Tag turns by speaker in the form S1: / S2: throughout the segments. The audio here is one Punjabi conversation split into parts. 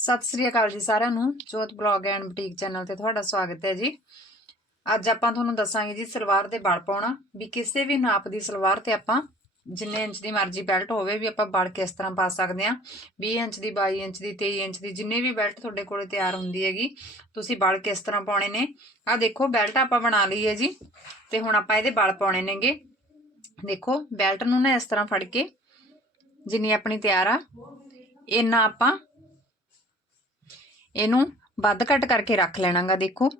S1: ਸਤਿ ਸ੍ਰੀ ਅਕਾਲ ਜੀ ਸਾਰਿਆਂ ਨੂੰ, ਜੋਤ ਬਲੌਗ ਐਂਡ ਬੁਟੀਕ ਚੈਨਲ ਤੇ ਤੁਹਾਡਾ ਸਵਾਗਤ ਹੈ ਜੀ। ਅੱਜ ਆਪਾਂ ਤੁਹਾਨੂੰ ਦੱਸਾਂਗੇ ਜੀ ਸਲਵਾਰ ਦੇ ਬਲ ਪਾਉਣਾ, ਵੀ ਕਿਸੇ ਵੀ ਨਾਪ ਦੀ ਸਲਵਾਰ ਤੇ ਆਪਾਂ ਜਿੰਨੇ ਇੰਚ ਦੀ ਮਰਜ਼ੀ ਬੈਲਟ ਹੋਵੇ ਵੀ ਆਪਾਂ ਬਲ ਕਿਸ ਤਰ੍ਹਾਂ ਪਾ ਸਕਦੇ ਆ 20 ਇੰਚ ਦੀ 22 ਇੰਚ ਦੀ 23 ਇੰਚ ਦੀ, ਜਿੰਨੇ ਵੀ ਬੈਲਟ ਤੁਹਾਡੇ ਕੋਲੇ ਤਿਆਰ ਹੁੰਦੀ ਹੈਗੀ, ਤੁਸੀਂ ਬਲ ਕਿਸ ਤਰ੍ਹਾਂ ਪਾਉਣੇ ਨੇ। ਆ ਦੇਖੋ, ਬੈਲਟ ਆਪਾਂ ਬਣਾ ਲਈ ਹੈ ਜੀ, ਤੇ ਹੁਣ ਆਪਾਂ ਇਹਦੇ ਬਲ ਪਾਉਣੇ ਨੇਗੇ। ਦੇਖੋ, ਬੈਲਟ ਨੂੰ ਨਾ ਇਸ ਤਰ੍ਹਾਂ ਫੜ ਕੇ ਜਿੰਨੀ ਆਪਣੀ ਤਿਆਰ ਆ, ਇੰਨਾ ਆਪਾਂ ਇਹਨੂੰ ਵੱਧ ਘੱਟ ਕਰਕੇ ਰੱਖ ਲੈਣਾਗਾ, ਦੇਖੋ।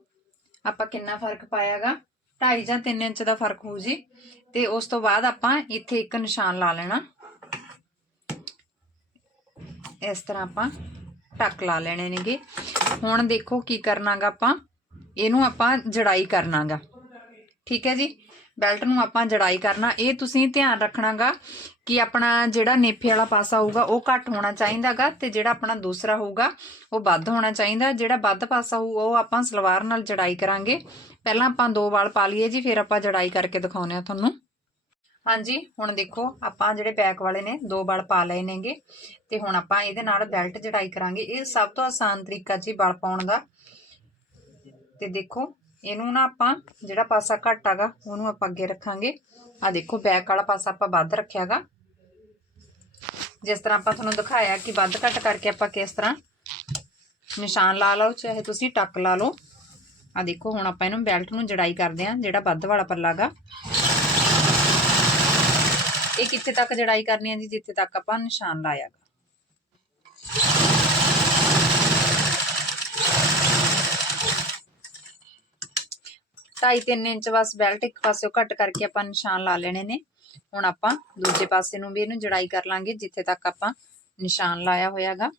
S1: ਆਪਾਂ ਕਿੰਨਾ ਫ਼ਰਕ ਪਾਇਆਗਾ? 2.5 ਜਾਂ 3 ਇੰਚ ਦਾ ਫ਼ਰਕ ਹੋਊ ਜੀ। ਤੇ ਉਸ ਤੋਂ ਬਾਅਦ ਆਪਾਂ ਇੱਥੇ ਇੱਕ ਨਿਸ਼ਾਨ ਲਾ ਲੈਣਾ। ਇਸ ਤਰ੍ਹਾਂ ਆਪਾਂ ਟੱਕ ਲਾ ਲੈਣੇ ਨੇਗੇ। ਹੁਣ ਦੇਖੋ ਕੀ ਕਰਨਾਗਾ ਆਪਾਂ। ਇਹਨੂੰ ਆਪਾਂ ਜੜਾਈ ਕਰਨਾਗਾ। ਠੀਕ ਹੈ ਜੀ? ਬੈਲਟ ਨੂੰ ਆਪਾਂ ਜੜਾਈ ਕਰਨਾ। ਇਹ ਤੁਸੀਂ ਧਿਆਨ ਰੱਖਣਾਗਾ ਕਿ ਆਪਣਾ ਜਿਹੜਾ ਨੇਫੇ ਵਾਲਾ ਪਾਸਾ ਹੋਊਗਾ, ਉਹ ਘੱਟ ਹੋਣਾ ਚਾਹੀਦਾਗਾ ਤੇ ਜਿਹੜਾ ਆਪਣਾ ਦੂਸਰਾ ਹੋਊਗਾ, ਉਹ ਵੱਧ ਹੋਣਾ ਚਾਹੀਦਾ। ਜਿਹੜਾ ਵੱਧ ਪਾਸਾ ਹੋਊ ਉਹ ਆਪਾਂ ਸਲਵਾਰ ਨਾਲ ਜੜਾਈ ਕਰਾਂਗੇ। ਪਹਿਲਾਂ ਆਪਾਂ ਦੋ ਵਾਲ ਪਾ ਲਈਏ ਜੀ, ਫਿਰ ਆਪਾਂ ਜੜਾਈ ਕਰਕੇ ਦਿਖਾਉਨੇ ਆ ਤੁਹਾਨੂੰ। ਹਾਂਜੀ, ਹੁਣ ਦੇਖੋ, ਆਪਾਂ ਜਿਹੜੇ ਬੈਕ ਵਾਲੇ ਨੇ, ਦੋ ਵਾਲ ਪਾ ਲਏ ਨੇਗੇ ਤੇ ਹੁਣ ਆਪਾਂ ਇਹਦੇ ਨਾਲ ਬੈਲਟ ਜੜਾਈ ਕਰਾਂਗੇ। ਇਹ ਸਭ ਤੋਂ ਆਸਾਨ ਤਰੀਕਾ ਜੀ, ਵਾਲ ਪਾਉਣ ਦਾ। ਤੇ ਦੇਖੋ ਇਹਨੂੰ ਨਾ ਆਪਾਂ ਜਿਹੜਾ ਪਾਸਾ ਘੱਟ ਆਗਾ ਉਹਨੂੰ ਆਪਾਂ ਅੱਗੇ ਰੱਖਾਂਗੇ। ਆ ਦੇਖੋ ਬੈਕ ਵਾਲਾ ਪਾਸਾ ਆਪਾਂ ਵੱਧ ਰੱਖਿਆਗਾ। ਜਿਸ ਤਰ੍ਹਾਂ ਆਪਾਂ ਤੁਹਾਨੂੰ ਦਿਖਾਇਆ ਕਿ ਵੱਧ ਘੱਟ ਕਰਕੇ ਆਪਾਂ ਕਿਸ ਤਰ੍ਹਾਂ ਨਿਸ਼ਾਨ ਲਾ ਲਓ, ਚਾਹੇ ਤੁਸੀਂ ਟੱਕ ਲਾ ਲਓ। ਆ ਦੇਖੋ, ਹੁਣ ਆਪਾਂ ਇਹਨੂੰ ਬੈਲਟ ਨੂੰ ਜੜਾਈ ਕਰਦੇ ਆਂ ਜਿਹੜਾ ਵੱਧ ਵਾਲਾ ਪੱਲਾਗਾ। ਇਹ ਕਿੱਥੇ ਤੱਕ ਜੜਾਈ ਕਰਨੀ ਹੈ ਜੀ, ਜਿੱਥੇ ਤੱਕ ਆਪਾਂ ਨਿਸ਼ਾਨ ਲਾਇਆਗਾ। ਢਾਈ ਤਿੰਨ ਇੰਚ ਬਸ ਬੈਲਟ ਇੱਕ ਪਾਸਿਓਂ ਘੱਟ ਕਰਕੇ ਆਪਾਂ ਨਿਸ਼ਾਨ ਲਾ ਲੈਣੇ ਨੇ। ਹੁਣ ਆਪਾਂ ਦੂਜੇ ਪਾਸੇ ਨੂੰ ਵੀ ਇਹਨੂੰ ਜੜਾਈ ਕਰ ਲਾਂਗੇ, ਜਿੱਥੇ ਤੱਕ ਆਪਾਂ ਨਿਸ਼ਾਨ ਲਾਇਆ ਹੋਇਆਗਾ।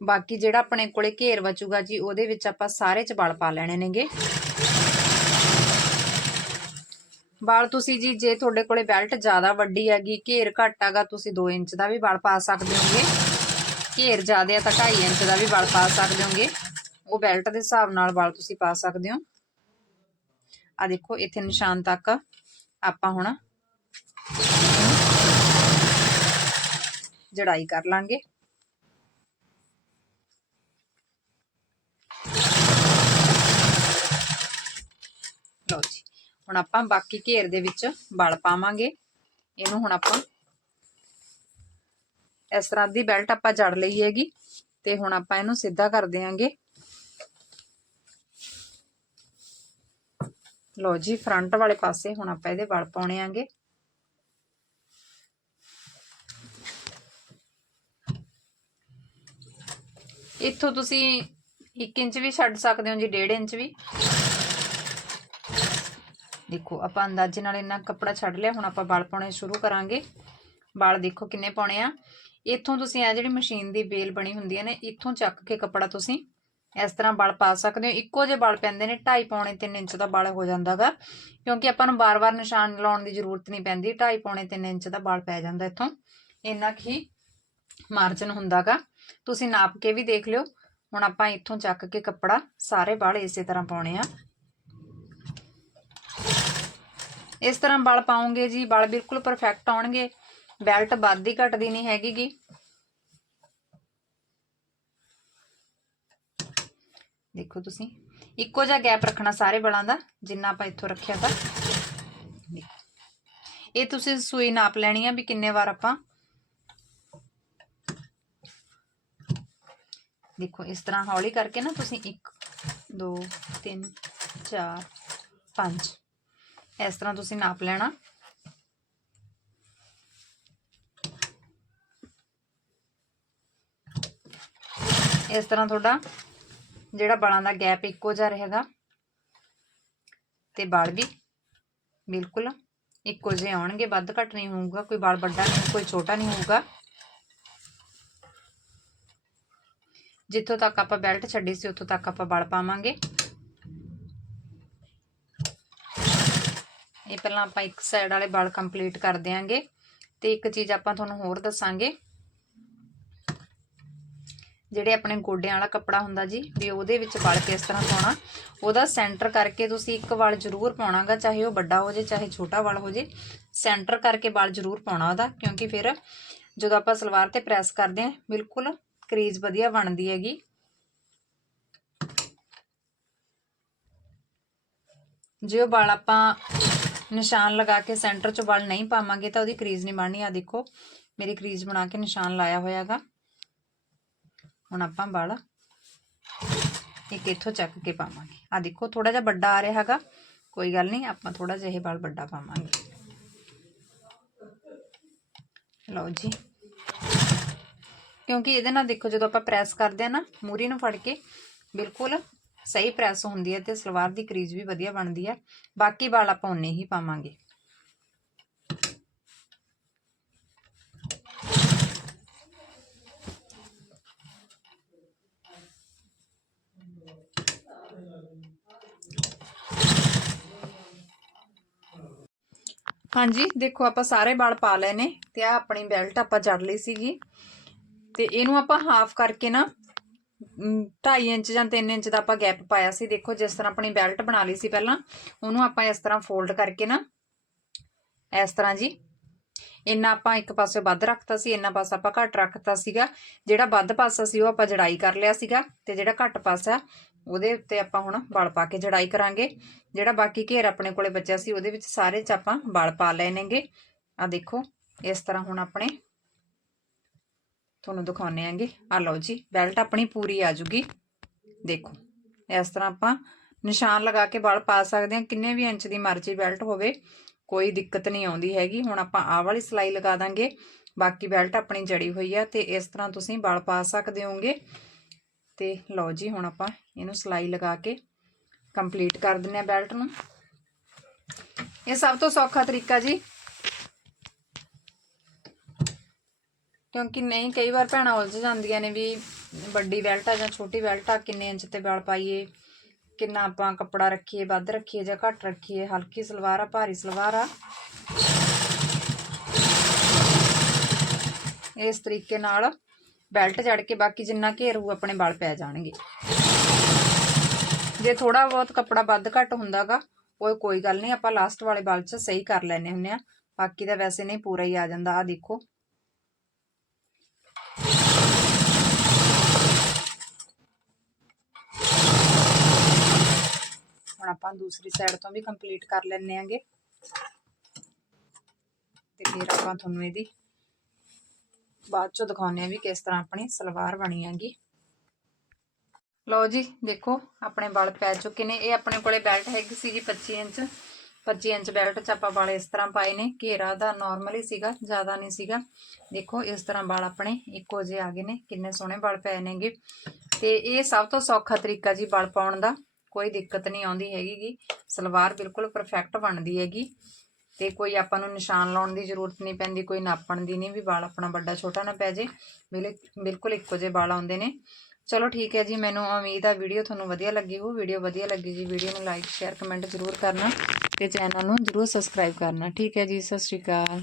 S1: ਬਾਕੀ ਜਿਹੜਾ ਆਪਣੇ ਕੋਲੇ ਘੇਰ ਬਚੂਗਾ ਜੀ, ਉਹਦੇ ਵਿੱਚ ਆਪਾਂ ਸਾਰੇ ਚ ਬਲ ਪਾ ਲੈਣੇ ਨੇਗੇ। ਬਾਲ ਤੁਸੀਂ ਜੀ, ਜੇ ਤੁਹਾਡੇ ਕੋਲੇ ਬੈਲਟ ਜ਼ਿਆਦਾ ਵੱਡੀ ਹੈਗੀ, ਘੇਰ ਘੱਟ ਹੈਗਾ, ਤੁਸੀਂ 2 ਇੰਚ ਦਾ ਵੀ ਵਲ ਪਾ ਸਕਦੇ ਹੋਗੇ। ਘੇਰ ਜ਼ਿਆਦਾ ਆ ਤਾਂ 2.5 ਇੰਚ ਦਾ ਵੀ ਵਲ ਪਾ ਸਕਦੇ ਹੋਗੇ। ਉਹ ਬੈਲਟ ਦੇ ਹਿਸਾਬ ਨਾਲ ਵਲ ਤੁਸੀਂ ਪਾ ਸਕਦੇ ਹੋ। ਆ ਦੇਖੋ, ਇੱਥੇ ਨਿਸ਼ਾਨ ਤੱਕ ਆਪਾਂ ਹੁਣ ਜੜਾਈ ਕਰ ਲਾਂਗੇ। ਲਓ ਜੀ, ਹੁਣ ਆਪਾਂ ਬਾਕੀ ਘੇਰ ਦੇ ਵਿੱਚ ਵਲ ਪਾਵਾਂਗੇ। ਇਹਨੂੰ ਹੁਣ ਆਪਾਂ ਇਸ ਤਰ੍ਹਾਂ ਦੀ ਬੈਲਟ ਆਪਾਂ ਜੜ ਲਈ ਹੈਗੀ ਤੇ ਹੁਣ ਆਪਾਂ ਇਹਨੂੰ ਸਿੱਧਾ ਕਰ ਦੇਾਂਗੇ ਲਓ ਜੀ ਫਰੰਟ ਵਾਲੇ ਪਾਸੇ ਹੁਣ ਆਪਾਂ ਇਹਦੇ ਵਲ ਪਾਉਣੇ ਆਂਗੇ। ਇੱਥੋਂ ਤੁਸੀਂ 1 ਇੰਚ ਵੀ ਛੱਡ ਸਕਦੇ ਹੋ ਜੀ 1.5 ਇੰਚ ਵੀ। ਦੇਖੋ, ਆਪਾਂ ਅੰਦਾਜ਼ੇ ਨਾਲ ਇੰਨਾ ਕੱਪੜਾ ਛੱਡ ਲਿਆ, ਹੁਣ ਆਪਾਂ ਵਲ ਪਾਉਣੇ ਸ਼ੁਰੂ ਕਰਾਂਗੇ। ਵਲ ਦੇਖੋ ਕਿੰਨੇ ਪਾਉਣੇ ਆ। ਇੱਥੋਂ ਤੁਸੀਂ ਆ ਜਿਹੜੀ ਮਸ਼ੀਨ ਦੀ ਬੇਲ ਬਣੀ ਹੁੰਦੀ ਹੈ ਨੇ, ਇੱਥੋਂ ਚੱਕ ਕੇ ਕੱਪੜਾ ਤੁਸੀਂ ਇਸ ਤਰ੍ਹਾਂ ਬਲ ਪਾ ਸਕਦੇ ਹੋ। ਇੱਕੋ ਜਿਹੇ ਬਲ ਪੈਂਦੇ ਨੇ 2.5 ਪੌਣੇ 3 ਇੰਚ ਦਾ ਬਲ ਹੋ ਜਾਂਦਾਗਾ ਕਿਉਂਕਿ ਆਪਾਂ ਨੂੰ ਬਾਰ-ਬਾਰ ਨਿਸ਼ਾਨ ਲਾਉਣ ਦੀ ਜ਼ਰੂਰਤ ਨਹੀਂ ਪੈਂਦੀ 2.5 ਪੌਣੇ 3 ਇੰਚ ਦਾ ਵਲ ਪੈ ਜਾਂਦਾ ਇੱਥੋਂ। ਇੰਨਾ ਹੀ ਮਾਰਜਨ ਹੁੰਦਾਗਾ ਤੁਸੀਂ ਨਾਪ ਕੇ ਵੀ ਦੇਖ ਲਿਓ। ਹੁਣ ਆਪਾਂ ਇੱਥੋਂ ਚੱਕ ਕੇ ਕੱਪੜਾ ਸਾਰੇ ਵਲ ਇਸੇ ਤਰ੍ਹਾਂ ਪਾਉਣੇ ਆ। ਇਸ ਤਰ੍ਹਾਂ ਬਲ ਪਾਉਂਗੇ ਜੀ ਬਲ ਬਿਲਕੁਲ ਪਰਫੈਕਟ ਆਉਣਗੇ। ਬੈਲਟ ਵੱਧਦੀ ਘਟਦੀ ਨਹੀਂ ਹੈਗੀਗੀ ਦੇਖੋ ਤੁਸੀਂ, ਇੱਕੋ ਜਿਹਾ ਗੈਪ ਰੱਖਣਾ ਸਾਰੇ ਬਲਾਂ ਦਾ, ਜਿੰਨਾ ਆਪਾਂ ਇੱਥੋਂ ਰੱਖਿਆ ਤਾਂ। ਇਹ ਤੁਸੀਂ ਸੂਈ ਨਾਪ ਲੈਣੀ ਆ ਵੀ ਕਿੰਨੇ ਵਾਰ ਆਪਾਂ। ਦੇਖੋ, ਇਸ ਤਰ੍ਹਾਂ ਹੌਲੀ ਕਰਕੇ ਨਾ ਤੁਸੀਂ 1 2 3 4 5 ਇਸ ਤਰ੍ਹਾਂ ਤੁਸੀਂ ਨਾਪ ਲੈਣਾ। ਇਸ ਤਰ੍ਹਾਂ ਤੁਹਾਡਾ ਜਿਹੜਾ ਬਾਲਾਂ ਦਾ ਗੈਪ ਇੱਕੋ ਜਿਹਾ ਰਹੇਗਾ ਤੇ ਵਾਲ ਵੀ ਬਿਲਕੁਲ ਇੱਕੋ ਜਿਹੇ ਆਉਣਗੇ, ਵੱਧ ਘੱਟ ਨਹੀਂ ਹੋਊਗਾ, ਕੋਈ ਬਾਲ ਵੱਡਾ ਨਹੀਂ, ਕੋਈ ਛੋਟਾ ਨਹੀਂ ਹੋਊਗਾ। ਜਿੱਥੋਂ ਤੱਕ ਆਪਾਂ ਬੈਲਟ ਛੱਡੀ ਸੀ, ਉੱਥੋਂ ਤੱਕ ਆਪਾਂ ਬਲ ਪਾਵਾਂਗੇ। ਇਹ ਪਹਿਲਾਂ ਆਪਾਂ ਇੱਕ ਸਾਈਡ ਵਾਲੇ ਬਲ ਕੰਪਲੀਟ ਕਰ ਦਿਆਂਗੇ ਤੇ ਇੱਕ ਚੀਜ਼ ਆਪਾਂ ਤੁਹਾਨੂੰ ਹੋਰ ਦੱਸਾਂਗੇ। ਜਿਹੜੇ ਆਪਣੇ ਗੋਡਿਆਂ ਵਾਲਾ ਕੱਪੜਾ ਹੁੰਦਾ ਜੀ, ਵੀ ਉਹਦੇ ਵਿੱਚ ਵਲ ਕਿਸ ਤਰ੍ਹਾਂ ਪਾਉਣਾ। ਉਹਦਾ ਸੈਂਟਰ ਕਰਕੇ ਤੁਸੀਂ ਇੱਕ ਵਲ ਜ਼ਰੂਰ ਪਾਉਣਾਗਾ, ਚਾਹੇ ਉਹ ਵੱਡਾ ਹੋ ਜੇ, ਚਾਹੇ ਛੋਟਾ ਵਲ ਹੋ ਜੇ। ਸੈਂਟਰ ਕਰਕੇ ਵਲ ਜ਼ਰੂਰ ਪਾਉਣਾ ਉਹਦਾ, ਕਿਉਂਕਿ ਫਿਰ ਜਦੋਂ ਆਪਾਂ ਸਲਵਾਰ ਤੇ ਪ੍ਰੈਸ ਕਰਦੇ ਹਾਂ, ਬਿਲਕੁਲ ਕਰੀਜ਼ ਵਧੀਆ ਬਣਦੀ ਹੈਗੀ। ਜੇ ਉਹ ਵਾਲ ਆਪਾਂ ਨਿਸ਼ਾਨ ਲਗਾ ਕੇ ਸੈਂਟਰ 'ਚ ਵਾਲ ਨਹੀਂ ਪਾਵਾਂਗੇ, ਤਾਂ ਉਹਦੀ ਕਰੀਜ਼ ਨਹੀਂ ਬਣਨੀ। ਆ ਦੇਖੋ, ਮੇਰੀ ਕਰੀਜ਼ ਬਣਾ ਕੇ ਨਿਸ਼ਾਨ ਲਾਇਆ ਹੋਇਆਗਾ। ਹੁਣ ਆਪਾਂ ਵਾਲ ਇੱਕ ਇੱਥੋਂ ਚੱਕ ਕੇ ਪਾਵਾਂਗੇ। ਆ ਦੇਖੋ ਥੋੜਾ ਜਿਹਾ ਵੱਡਾ ਆ ਰਿਹਾ ਹੈਗਾ। ਕੋਈ ਗੱਲ ਨਹੀਂ, ਆਪਾਂ ਥੋੜਾ ਜਿਹਾ ਇਹ ਵਾਲ ਵੱਡਾ ਪਾਵਾਂਗੇ। ਲਓ ਜੀ। ਕਿਉਂਕਿ ਇਹਦੇ ਨਾਲ ਦੇਖੋ, ਜਦੋਂ ਆਪਾਂ ਪ੍ਰੈਸ ਕਰਦੇ ਆ ਨਾ, ਮੂਰੀ ਨੂੰ ਫੜ ਕੇ, ਬਿਲਕੁਲ ਸਹੀ ਪ੍ਰੈਸ ਹੁੰਦੀ ਹੈ ਤੇ ਸਲਵਾਰ ਦੀ ਕਰੀਜ਼ ਵੀ ਵਧੀਆ ਬਣਦੀ ਹੈ। ਬਾਕੀ ਵਾਲ ਆਪਾਂ ਉਨੇ ਹੀ ਪਾਵਾਂਗੇ। ਹਾਂਜੀ, ਦੇਖੋ ਆਪਾਂ ਸਾਰੇ ਵਾਲ ਪਾ ਲਏ ਨੇ ਤੇ ਆ ਆਪਣੀ ਬੈਲਟ ਆਪਾਂ ਜੜ ਲਈ ਸੀਗੀ। ਤੇ ਇਹਨੂੰ ਆਪਾਂ ਹਾਫ ਕਰਕੇ ਨਾ 2.5 ਇੰਚ ਜਾਂ 3 ਇੰਚ ਦਾ ਆਪਾਂ ਗੈਪ ਪਾਇਆ ਸੀ। ਦੇਖੋ, ਜਿਸ ਤਰ੍ਹਾਂ ਆਪਣੀ ਬੈਲਟ ਬਣਾ ਲਈ ਸੀ ਪਹਿਲਾਂ, ਉਹਨੂੰ ਆਪਾਂ ਇਸ ਤਰ੍ਹਾਂ ਫੋਲਡ ਕਰਕੇ ਨਾ, ਇਸ ਤਰ੍ਹਾਂ ਜੀ, ਇੰਨਾ ਆਪਾਂ ਇੱਕ ਪਾਸੇ ਵੱਧ ਰੱਖਤਾ ਸੀ, ਇੰਨਾ ਪਾਸਾ ਆਪਾਂ ਘੱਟ ਰੱਖਤਾ ਸੀਗਾ। ਜਿਹੜਾ ਵੱਧ ਪਾਸਾ ਸੀ, ਉਹ ਆਪਾਂ ਜੜਾਈ ਕਰ ਲਿਆ ਸੀਗਾ ਤੇ ਜਿਹੜਾ ਘੱਟ ਪਾਸਾ ਉਹਦੇ ਉੱਤੇ ਆਪਾਂ ਹੁਣ ਵਲ ਪਾ ਕੇ ਜੜਾਈ ਕਰਾਂਗੇ। ਜਿਹੜਾ ਬਾਕੀ ਘੇਰ ਆਪਣੇ ਕੋਲੇ ਬਚਿਆ ਸੀ, ਉਹਦੇ ਵਿੱਚ ਸਾਰੇ ਚ ਆਪਾਂ ਵਲ ਪਾ ਲੈਣਗੇ ਆ ਦੇਖੋ, ਇਸ ਤਰ੍ਹਾਂ ਹੁਣ ਆਪਣੇ ਤੁਹਾਨੂੰ ਦਿਖਾਉਣੇ ਆਂਗੇ ਆ ਲਓ ਜੀ, ਬੈਲਟ ਆਪਣੀ ਪੂਰੀ ਆ ਜੂਗੀ। ਦੇਖੋ, ਇਸ ਤਰ੍ਹਾਂ ਆਪਾਂ ਨਿਸ਼ਾਨ ਲਗਾ ਕੇ ਵਲ ਪਾ ਸਕਦੇ ਹਾਂ। ਕਿੰਨੇ ਵੀ ਇੰਚ ਦੀ ਮਰਜ਼ੀ ਬੈਲਟ ਹੋਵੇ, ਕੋਈ ਦਿੱਕਤ ਨਹੀਂ ਆਉਂਦੀ ਹੈਗੀ। ਹੁਣ ਆਪਾਂ ਆਹ ਵਾਲੀ ਸਲਾਈ ਲਗਾ ਦਾਂਗੇ। ਬਾਕੀ ਬੈਲਟ ਆਪਣੀ ਜੜੀ ਹੋਈ ਆ ਤੇ ਇਸ ਤਰ੍ਹਾਂ ਤੁਸੀਂ ਵਲ ਪਾ ਸਕਦੇ ਹੋਗੇ ਤੇ ਲਓ ਜੀ, ਹੁਣ ਆਪਾਂ ਇਹਨੂੰ ਸਲਾਈ ਲਗਾ ਕੇ ਕੰਪਲੀਟ ਕਰ ਦਿੰਨੇ ਆ ਬੈਲਟ ਨੂੰ। ਇਹ ਸਭ ਤੋਂ ਸੌਖਾ ਤਰੀਕਾ ਜੀ। ਕਿਉਂਕਿ ਨਹੀਂ, ਕਈ ਵਾਰ ਭੈਣਾਂ ਉਲਝ ਜਾਂਦੀਆਂ ਨੇ ਵੀ ਵੱਡੀ ਬੈਲਟ ਆ ਜਾਂ ਛੋਟੀ ਬੈਲਟ ਆ, ਕਿੰਨੇ ਇੰਚ ਤੇ ਵਾਲ ਪਾਈਏ, ਕਿੰਨਾ ਆਪਾਂ ਕੱਪੜਾ ਰੱਖੀਏ, ਵੱਧ ਰੱਖੀਏ ਜਾਂ ਘੱਟ ਰੱਖੀਏ, ਹਲਕੀ ਸਲਵਾਰ ਆ, ਭਾਰੀ ਸਲਵਾਰ ਆ। ਇਸ ਤਰੀਕੇ ਨਾਲ ਬੈਲਟ ਜੜ ਕੇ ਬਾਕੀ ਜਿੰਨਾ ਘੇਰ ਹੋਊ ਆਪਣੇ ਵਾਲ ਪੈ ਜਾਣਗੇ। ਜੇ ਥੋੜਾ ਬਹੁਤ ਕੱਪੜਾ ਵੱਧ ਘੱਟ ਹੁੰਦਾਗਾ ਉਹ ਕੋਈ ਗੱਲ ਨਹੀਂ, ਆਪਾਂ ਲਾਸਟ ਵਾਲੇ ਵਾਲ 'ਚ ਸਹੀ ਕਰ ਲੈਨੇ ਹੁੰਨੇ ਆ ਬਾਕੀ ਤਾਂ ਵੈਸੇ ਨਹੀਂ ਪੂਰਾ ਹੀ ਆ ਜਾਂਦਾ ਆ ਦੇਖੋ। ਹੁਣ ਆਪਾਂ ਦੂਸਰੀ ਸਾਈਡ ਤੋਂ ਵੀ ਕੰਪਲੀਟ ਕਰ ਲੈਣੇ ਆਂਗੇ ਤੇ ਫਿਰ ਆਪਾਂ ਤੁਹਾਨੂੰ ਇਹਦੀ ਬਾਅਦ ਚੋਂ ਦਿਖਾਉਂਦੇ ਆ ਵੀ ਕਿਸ ਤਰ੍ਹਾਂ ਆਪਣੀ ਸਲਵਾਰ ਬਣੀ ਹੈਗੀ। ਲਓ ਜੀ, ਦੇਖੋ, ਆਪਣੇ ਵਾਲ ਪੈ ਚੁੱਕੇ ਨੇ। ਇਹ ਆਪਣੇ ਕੋਲੇ ਬੈਲਟ ਹੈਗੀ ਸੀ ਜੀ 25 ਇੰਚ। 25 ਇੰਚ ਬੈਲਟ 'ਚ ਆਪਾਂ ਵਾਲ ਇਸ ਤਰ੍ਹਾਂ ਪਾਏ ਨੇ। ਘੇਰਾ ਦਾ ਨਾਰਮਲੀ ਸੀਗਾ, ਜ਼ਿਆਦਾ ਨਹੀਂ ਸੀਗਾ। ਦੇਖੋ, ਇਸ ਤਰ੍ਹਾਂ ਵਾਲ ਆਪਣੇ ਇੱਕੋ ਜਿਹੇ ਆ ਗਏ ਨੇ। ਕਿੰਨੇ ਸੋਹਣੇ ਵਾਲ ਪਏ ਨੇਗੇ। ਤੇ ਇਹ ਸਭ ਤੋਂ ਸੌਖਾ ਤਰੀਕਾ ਜੀ ਵਾਲ ਪਾਉਣ ਦਾ। ਕੋਈ ਦਿੱਕਤ ਨਹੀਂ ਆਉਂਦੀ ਹੈਗੀ ਸਲਵਾਰ ਬਿਲਕੁਲ ਪਰਫੈਕਟ ਬਣਦੀ ਹੈਗੀ। ਤੇ ਕੋਈ ਆਪਾਂ ਨੂੰ ਨਿਸ਼ਾਨ ਲਾਉਣ ਦੀ ਜ਼ਰੂਰਤ ਨਹੀਂ ਪੈਂਦੀ, ਕੋਈ ਨਾਪਣ ਦੀ ਨਹੀਂ, ਵੀ ਵਾਲ ਆਪਣਾ ਵੱਡਾ ਛੋਟਾ ਨਾ ਪੈ ਜੇ। ਬਿਲਕੁਲ ਇੱਕੋ ਜਿਹੇ ਵਾਲ ਆਉਂਦੇ ਨੇ। ਚਲੋ ਠੀਕ ਹੈ ਜੀ, ਮੈਨੂੰ ਉਮੀਦ ਆ ਵੀਡੀਓ ਤੁਹਾਨੂੰ ਵਧੀਆ ਲੱਗੀ ਹੋ ਵੀਡੀਓ ਵਧੀਆ ਲੱਗੀ ਜੀ, ਵੀਡੀਓ ਨੂੰ ਲਾਈਕ, ਸ਼ੇਅਰ, ਕਮੈਂਟ ਜ਼ਰੂਰ ਕਰਨਾ ਤੇ ਚੈਨਲ ਨੂੰ ਜ਼ਰੂਰ ਸਬਸਕ੍ਰਾਈਬ ਕਰਨਾ। ਠੀਕ ਹੈ ਜੀ, ਸਤਿ ਸ਼੍ਰੀ ਅਕਾਲ।